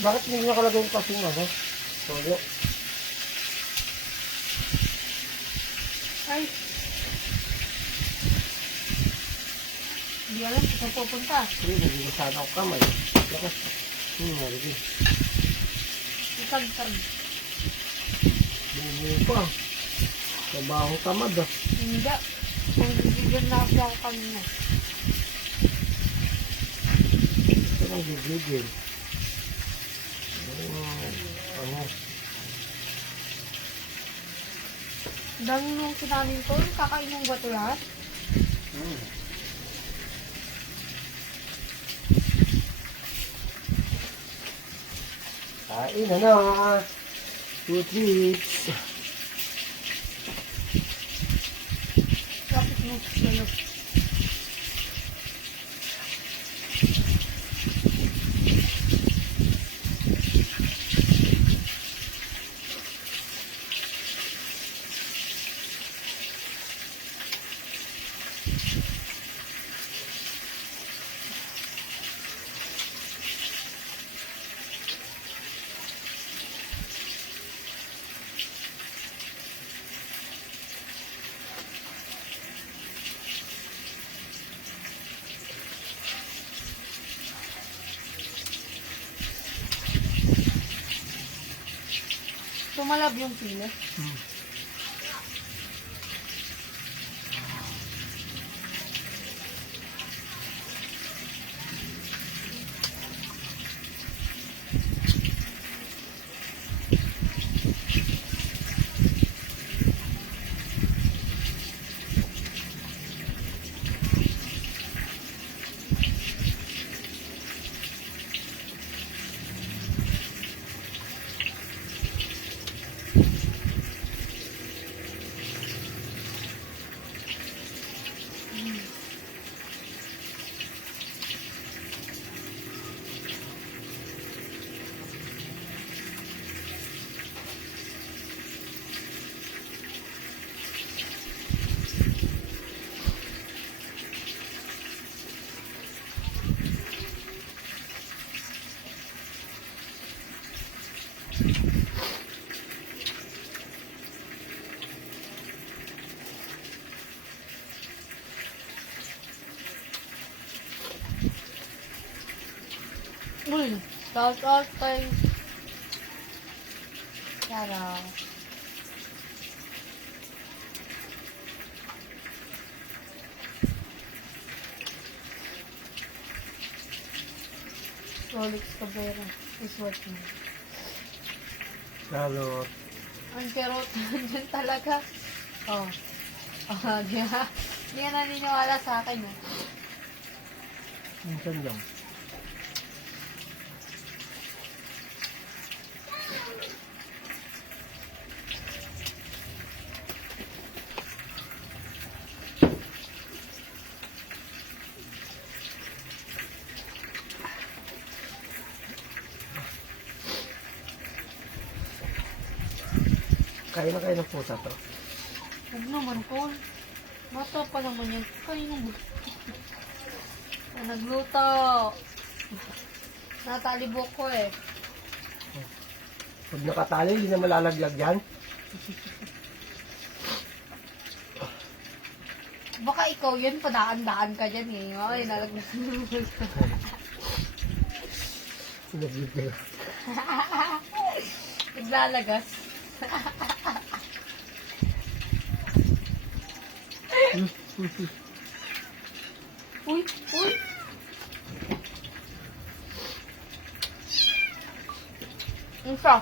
Bakit hindi nakalagay yung kasing ano? Toyo. Ay. Hindi alam kung saan pupunta. Hindi, nagiging sana ako kamay. Lakas. Nalagay. Isag-sag. Bumuo pa. Trabaho tamad ah. Hindi. Kung bibigyan na ako kanina. Ito lang bibigyan. Ano? Dami nung kinanin ko. Kakain ba ito lahat? Kain na na. 2 treats. Kapit mo sa'yo. Tumalab yung pila. Uy, shout out kay Sarah. Rolex Cabrera is working. Salot. Ang kerot dyan talaga. Oh. Oh, di ba? Hindi ka naniniwala sa akin, eh. Minsan lang. Kaya na kayo ng pusa to. Huwag naman, Paul. Mata pa naman yan. Kanino mo? Nagluto. Natalibok ko eh. Pag nakatali, hindi na malalaglag yan. Baka ikaw yun, padaan-daan ka dyan eh. Ay, nalaglag. Nagbibigay. Naglalagas. Uy, uy. Isa.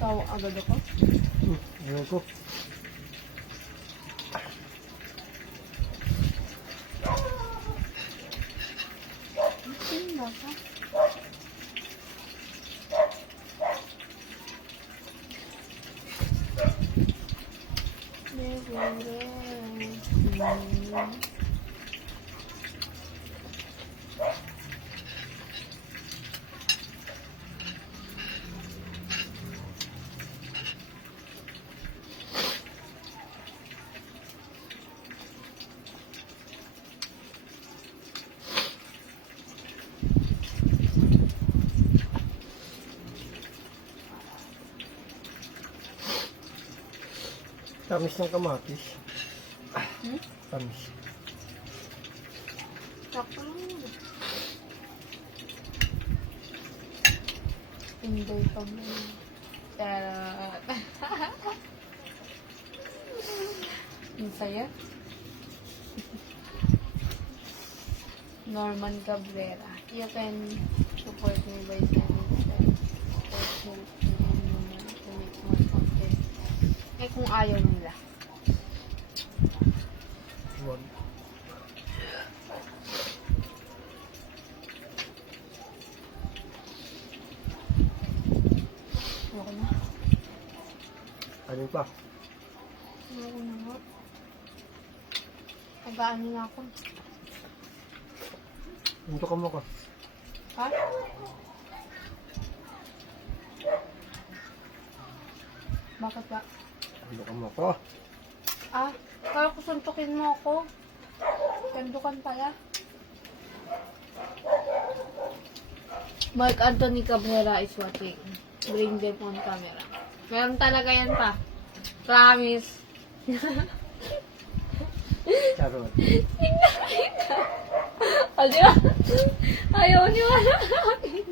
Sawa agad ako. Ewan ko. Sino ka? Tamis ng kamatis. Hmm? Tamis. Sakto lang yun. Enjoy pa mo. Tarot. Ang saya. Norman Cabrera. You can support me by sending support me to make more content. Eh kung ayaw nila. Wag. Ayoko na. Ano pa? Ayoko na nga. Tagaan na ako. Hinto ka mo ka. Ha? Bakit ba? Hinto ka mo ko. Ah, kaya kusuntukin mo ako. Kandukan pala. Mark Anthony Cabrera is watching. Bring them on camera. Meron talaga yan pa. Promise. Charot. O, di ba? Ayaw niwala sa akin.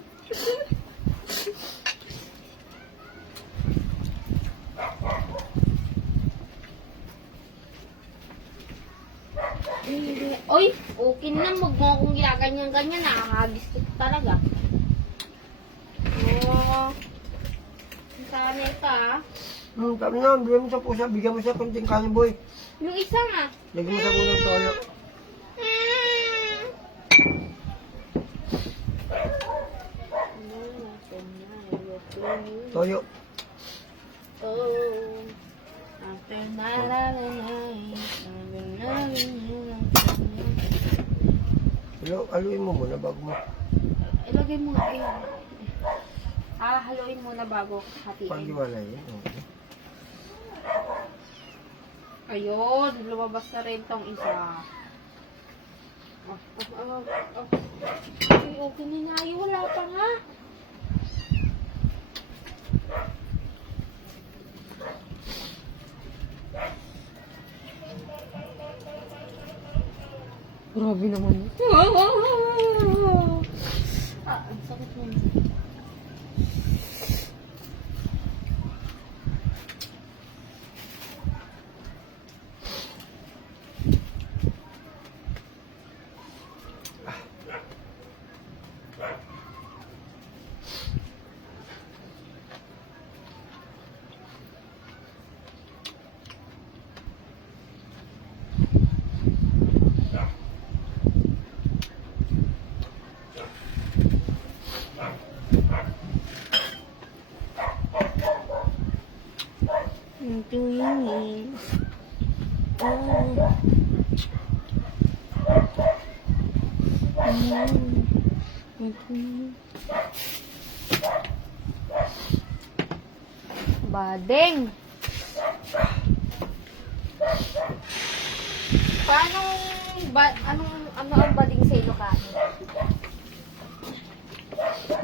Oy, okay na. Huwag mo akong ginaganyan-ganyan. Nakakagis ko talaga. Oo. Sana ito ah. Sabi na, bigyan mo sa pusa, bigyan mo sa konting kanin boy. Yung isa nga. Lagyan mo sa unang toyo. Toyo. Oh, after my night, Haluin mo muna bago mo. ilagay mo nga yun. Haluin muna bago hatiin. Pag-iwalay yan. Okay. Ayun, lumabas na rin tong isa. Ay, okay na nga. Ay, wala pa nga. Grabe naman. Ang sakit mo. Ito yun. Badeng. Paano ano ang bading sa Ilocano?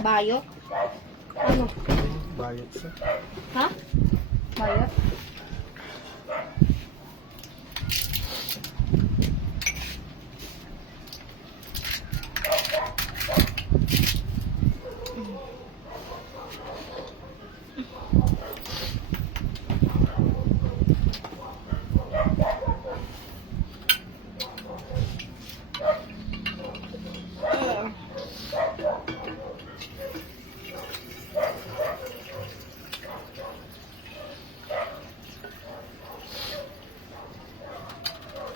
Bayot? Ano? Bayot siya. Ha? Bayot?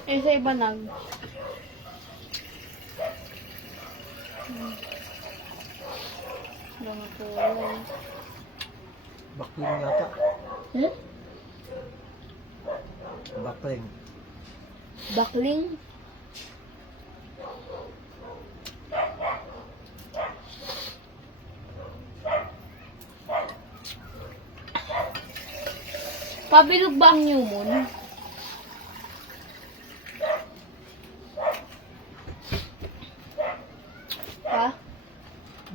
Eh, sa iba nag. Ganito yun. Bakling yata. Hmm? Bakling. Bakling? Pabilog ba ang new moon? Ha?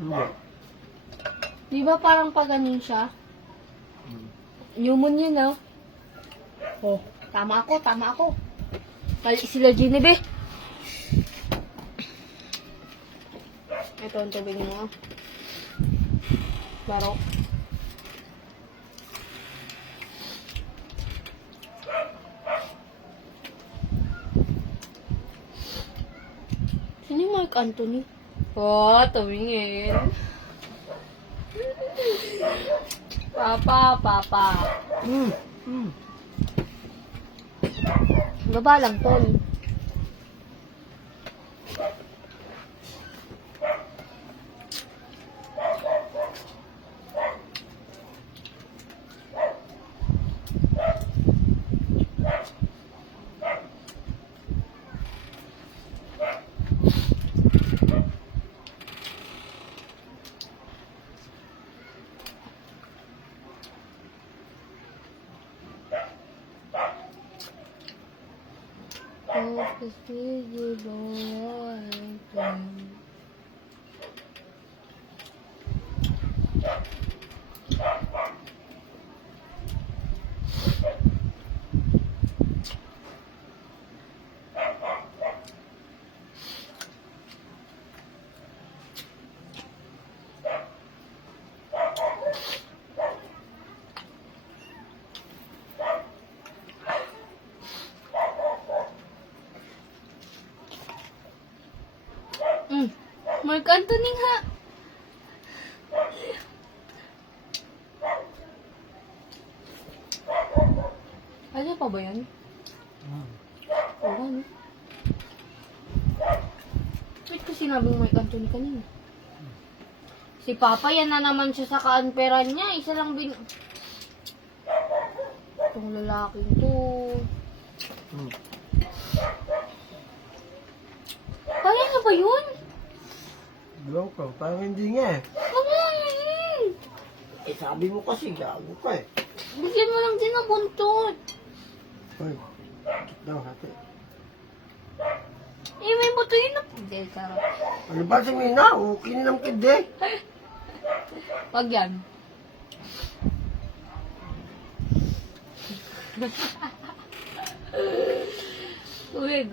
Hindi. Di ba parang paganin siya? New moon yun, ah. Oh, tama ako, tama ako. Mali sila Ginebe. Ito ang tubig mo. Baro. Sino yung Mark Anthony? Oh, tumingin. Papa. Baba lang, Tol. Mark Anthony nga. Ano pa ba yan? Oo, no? Wait ko sinabing Mark Anthony kanina. Si Papa, yan na naman siya sa kaanperan niya. Isa lang Itong lalaking to. Kaya na ba yun? Blow ko, parang hindi nga eh. Eh, sabi mo kasi, gago ka eh. Bigyan mo lang din ng buntot. Hoy, bakit daw hati? Eh, may buto yun na. Hindi, sarap. Ano ba si Mina? Okay na naman kid eh. Wag yan. Uwig.